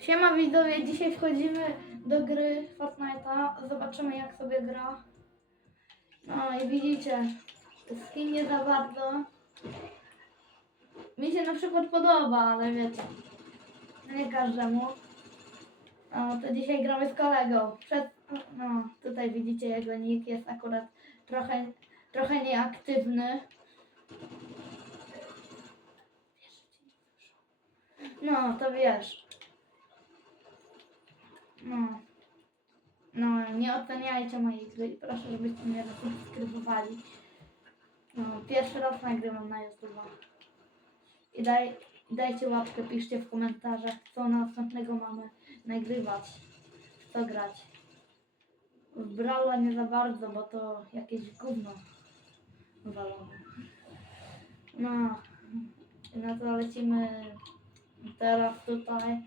Siema widzowie, dzisiaj wchodzimy do gry Fortnite'a. Zobaczymy jak sobie gra. No i widzicie, skin nie za bardzo. Mi się na przykład podoba, ale wiecie, nie każdemu. No to dzisiaj gramy z kolegą. Przed, no tutaj widzicie jego nick jest akurat trochę, trochę nieaktywny. No, to wiesz. No. No, nie oceniajcie mojej gry i proszę, żebyście mnie zasubskrybowali. No, pierwszy raz nagrywam na YouTube. I daj, dajcie łapkę, piszcie w komentarzach, co następnego mamy nagrywać, co grać. W Brawla nie za bardzo, bo to jakieś gówno walone. No, no to lecimy teraz tutaj.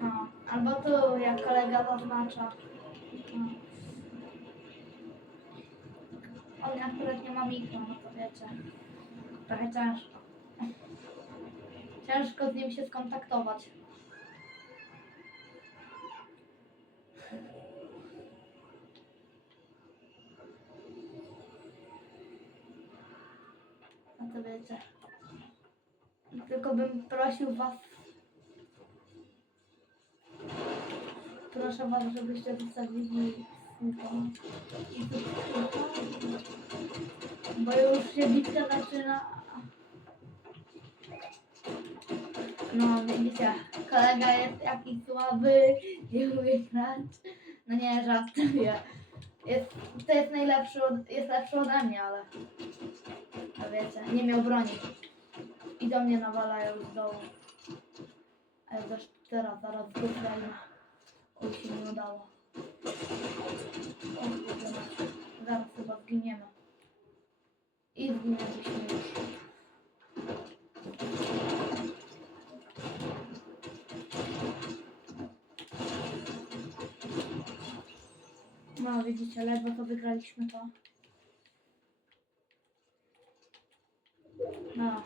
No, albo tu, jak kolega zaznacza. On akurat nie ma mikro, no to wiecie. Trochę ciężko. Ciężko z nim się skontaktować. No to wiecie. Tylko bym prosił was. Proszę was, żebyście zostawili suba i subskrypcję. Bo już się bitka zaczyna. No widzicie, kolega jest jakiś słaby, nie umie grać. No nie, żartuję. Jest, to jest najlepszy, jest lepszy ode mnie, ale... A wiecie, nie miał broni. I do mnie nawalają z dołu. A ja też teraz, zaraz go. Oj, się nie udało. O. Zaraz chyba zginiemy. I zginęliśmy już. No, widzicie, ledwo to wygraliśmy to. No,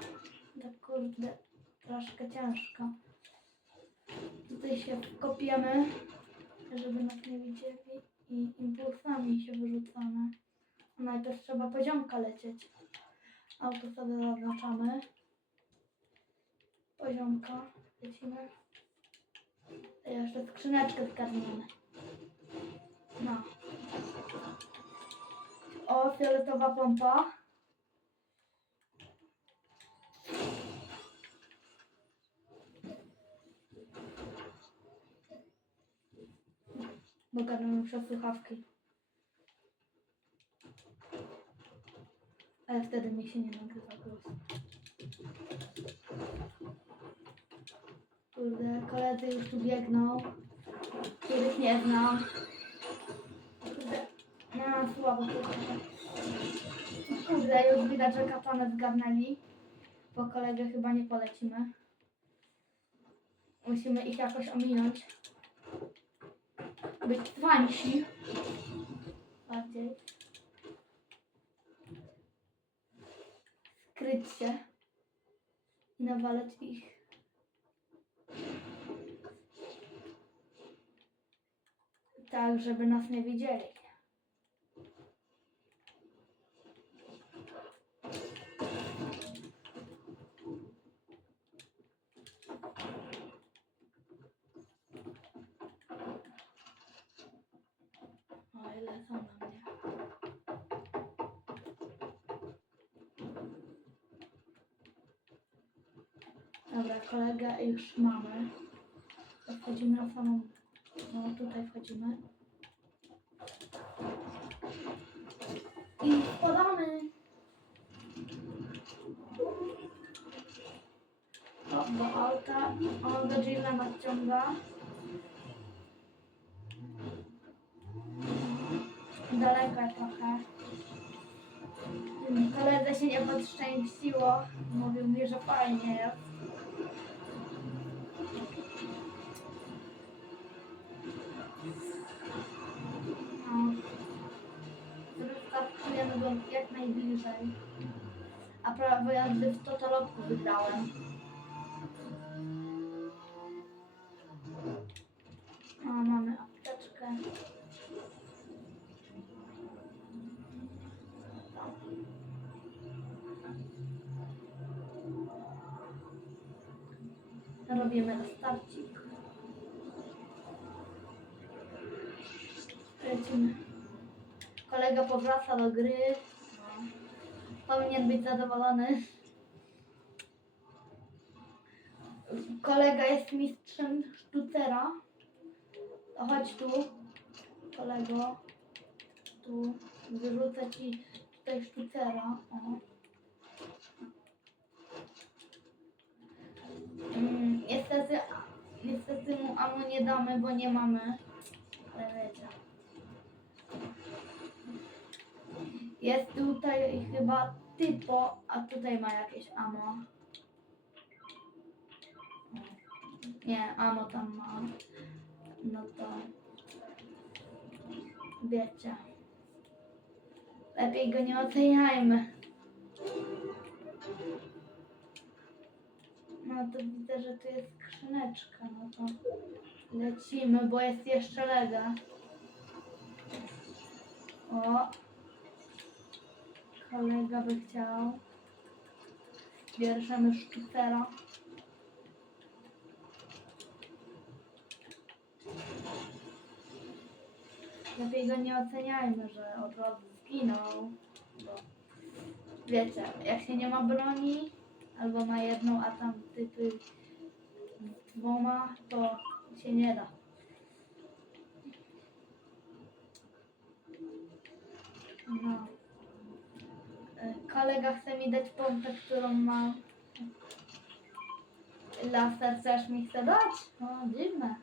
tak kurde, troszkę ciężko. Tutaj się kopiemy, żeby nas nie widzieli i impulsami się wyrzucamy. Najpierw trzeba poziomka lecieć. Auto sobie zaznaczamy. Poziomka, lecimy. I jeszcze skrzyneczkę zgarniemy. No. O, fioletowa pompa. Bo gadamy przez słuchawki. Ale wtedy mi się nie nagrywa głos. Kurde, koledzy już tu biegną, których nie znam. Kurde, no słabo. Kurde, już widać, że katanę zgarnęli. Po kolegę chyba nie polecimy. Musimy ich jakoś ominąć. Być twańsi. Bardziej. Skryć się. I nawalać ich. Tak, żeby nas nie widzieli. Są na mnie. Dobra, kolegę już mamy. Wchodzimy na samą... No, tutaj wchodzimy. I wpadamy. O, do auta. On do nadciąga. Daleko trochę. Koledze się nie podszczęściło. Mówił mi, że fajnie jest. No. Jak najbliżej. A prawo jazdy w Totolotku wygrałem. Robimy restarcik. Lecimy. Kolega powraca do gry. Powinien być zadowolony. Kolega jest mistrzem sztucera. Chodź tu, kolego. Tu. Wyrzucę ci tutaj sztucera. Niestety, niestety mu amu nie damy, bo nie mamy. Wiecie. Jest tutaj chyba typo, a tutaj ma jakieś amo. Nie, amo tam ma. No to wiecie. Lepiej go nie oceniajmy. No to widzę, że tu jest skrzyneczka, no to lecimy, bo jest jeszcze lega. O, kolega by chciał. Bierzemy sztucera. Lepiej go nie oceniajmy, że od razu zginął. Bo wiecie, jak się nie ma broni, albo ma jedną, a tam typy dwoma, to się nie da. No. Kolega chce mi dać pompę, którą mam. Laser też mi chce dać? O, dziwne.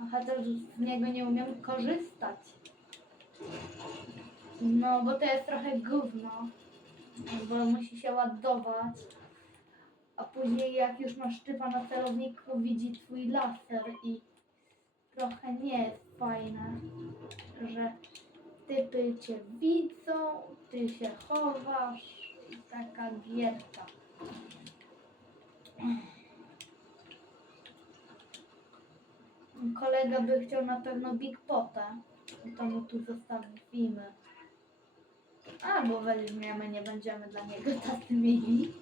A chociaż z niego nie umiem korzystać. No, bo to jest trochę gówno. Bo musi się ładować. A później jak już masz typa na celowniku, widzi twój laser i trochę nie jest fajne, że typy cię widzą, ty się chowasz i taka gierka. Kolega by chciał na pewno Big Potę, to mu tu zostawimy. Albo weźmiemy, nie będziemy dla niego tacy mili.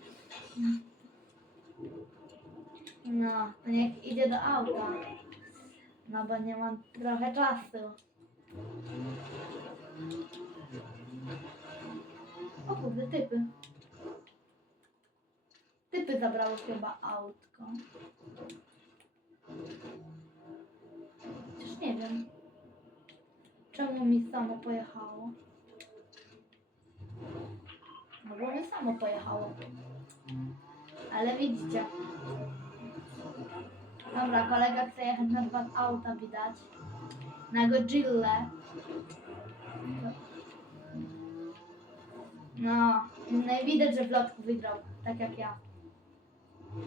No, to niech idzie do auta. No bo nie mam trochę czasu. O kurde, typy. Typy zabrały chyba autko. Chociaż nie wiem. Czemu mi samo pojechało? No mi samo pojechało. Ale widzicie. Dobra, kolega chce jechać na dwa auta, widać. Na Godzilla. No, no i widać, że w wygrał, tak jak ja.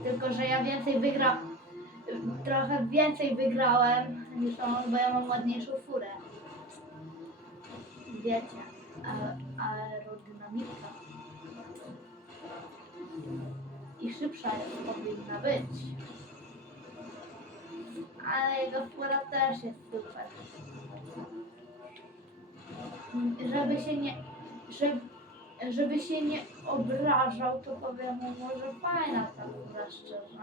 Tylko, że ja więcej wygrał, trochę więcej wygrałem niż on, bo ja mam ładniejszą furę. Wiecie, aerodynamika. Szybsza jest, powinna być. Ale jego fura też jest super. Żeby się nie, żeby, żeby się nie obrażał, to powiem mu może fajna ta fura szczerze.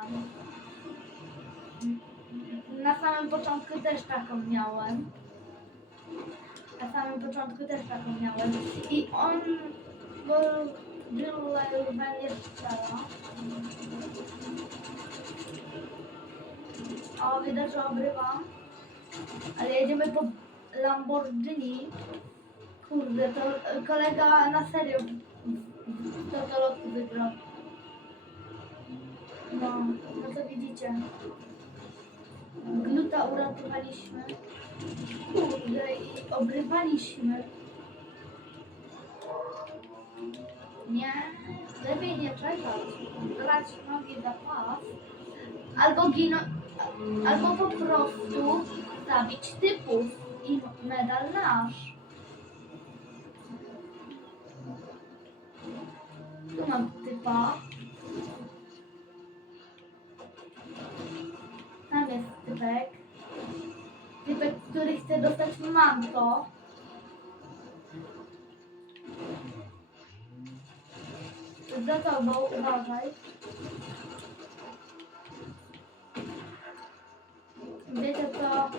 Na samym początku też taką miałem. Na samym początku też taką miałem. I on, bo Jule będzie strzela. O, widać, że obrywam. Ale jedziemy po Lamborghini. Kurde, to e, kolega na serio to to lotku wygrał. No, no to widzicie. Gluta uratowaliśmy. Kurde, i obrywaliśmy. Nie, lepiej nie czekać. Brać nogi za pas. Albo ginąć, albo po prostu zabić typów i medal nasz. Tu mam typa. Tam jest typek. Typek, który chce dostać manto. Za tobą, uważaj. Wiecie co?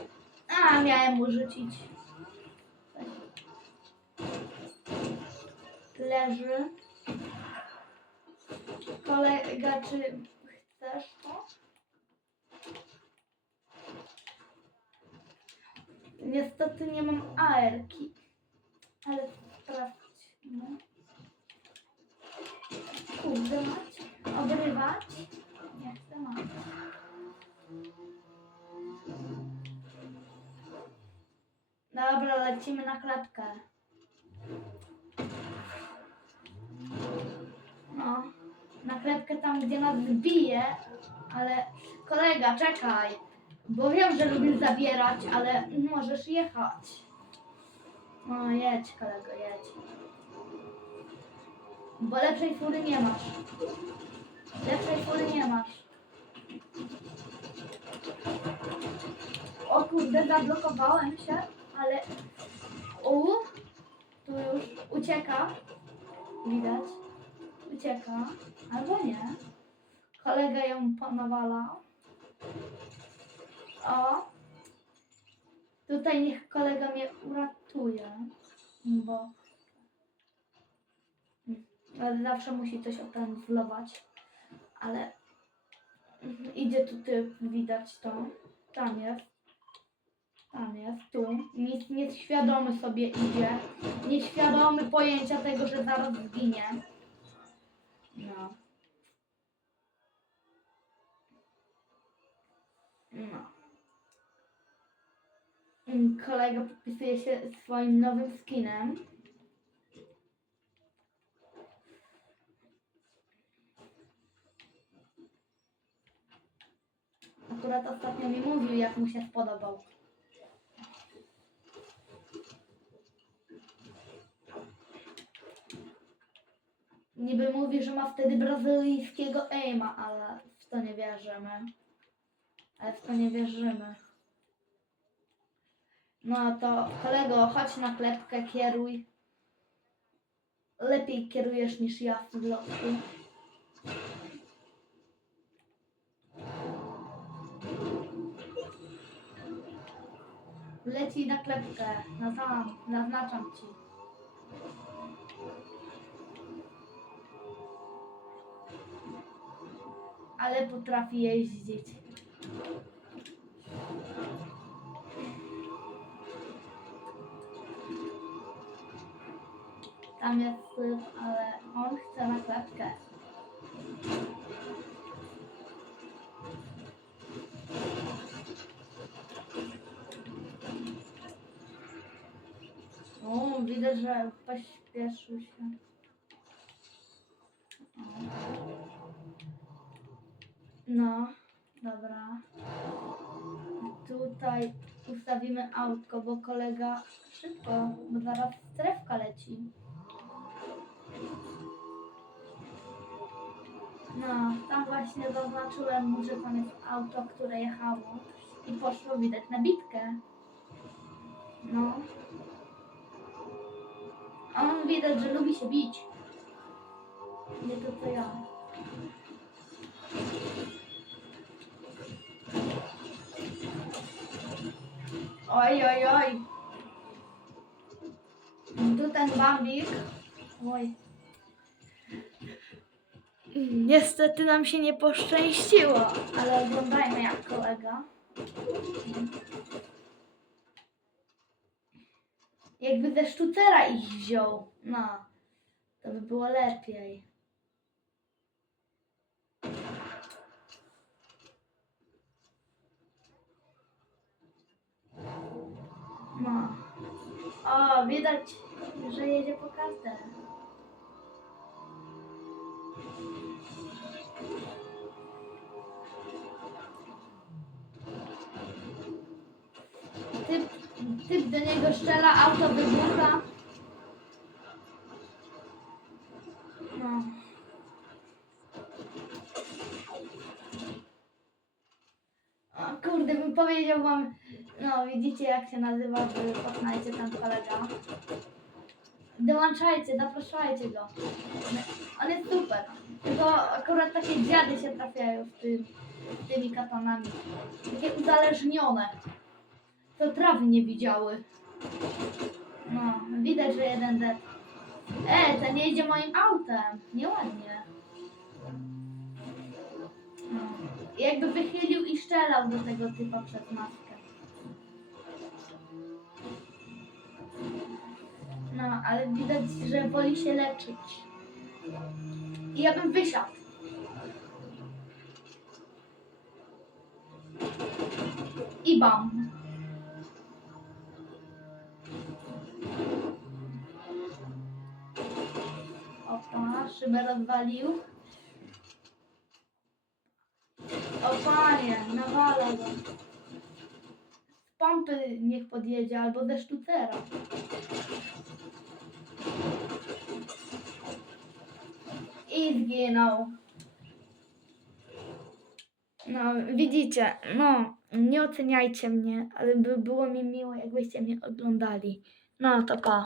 A, miałem mu rzucić. Leży. Kolega, czy chcesz to? Niestety nie mam AR-ki. Ale sprawdźmy. Kurde mać. Obrywać? Nie chcę mać. Dobra, lecimy na klatkę. No, na klatkę tam, gdzie nas bije, ale kolega, czekaj, bo wiem, że lubisz zabierać, ale możesz jechać. No, jedź, kolego, jedź. Bo lepszej fury nie masz. Lepszej fury nie masz. O kurde, zablokowałem się, ale... U, tu już ucieka. Widać. Ucieka. Albo nie. Kolega ją ponawala. O. Tutaj niech kolega mnie uratuje. Bo... Zawsze musi coś opędzlować. Ale... Idzie tu typ, widać to. Tam jest. Tam jest, tu. Nic nieświadomy sobie idzie. Nieświadomy pojęcia tego, że zaraz zginie. No. No. Kolega podpisuje się swoim nowym skinem. Akurat ostatnio mi mówił, jak mu się spodobał. Niby mówi, że ma wtedy brazylijskiego aima, ale w to nie wierzymy. Ale w to nie wierzymy. No to kolego, chodź na klepkę, kieruj. Lepiej kierujesz niż ja w tym lotku. Leci na klepkę, na tam, naznaczam ci. ale potrafi jeździć. Tam jest syf, ale on chce na klatkę. O, widać, że pośpieszył się. No, dobra. Tutaj ustawimy autko, bo kolega szybko, bo zaraz strefka leci. No, tam właśnie zaznaczyłem mu, że tam jest auto, które jechało i poszło widać na bitkę. No. A on widać, że lubi się bić. Nie to co ja. Oj, oj, oj. Tu ten bambik. Oj. Niestety nam się nie poszczęściło, ale oglądajmy jak kolega. Jakby ze sztucera ich wziął, no, to by było lepiej. No. O, widać, że jedzie po kartę. Typ do niego strzela, auto wybucha. No. O kurde, bym powiedział wam, no widzicie jak się nazywa, wy poznajcie tam kolega. Dołączajcie, zapraszajcie go. On jest super. Tylko akurat takie dziady się trafiają z, tym, z tymi katanami. Takie uzależnione. To trawy nie widziały. No, widać, że jeden dead. E, ten jedzie moim autem. Nieładnie. No. Jakby wychylił i strzelał do tego typa przez maskę. No, ale widać, że woli się leczyć. I ja bym wysiadł. I bam. Szybę rozwalił. O panie, nawala go. Z pompy niech podjedzie albo ze sztucera. I zginął. No, widzicie, no, nie oceniajcie mnie, ale by było mi miło, jakbyście mnie oglądali. No, to pa.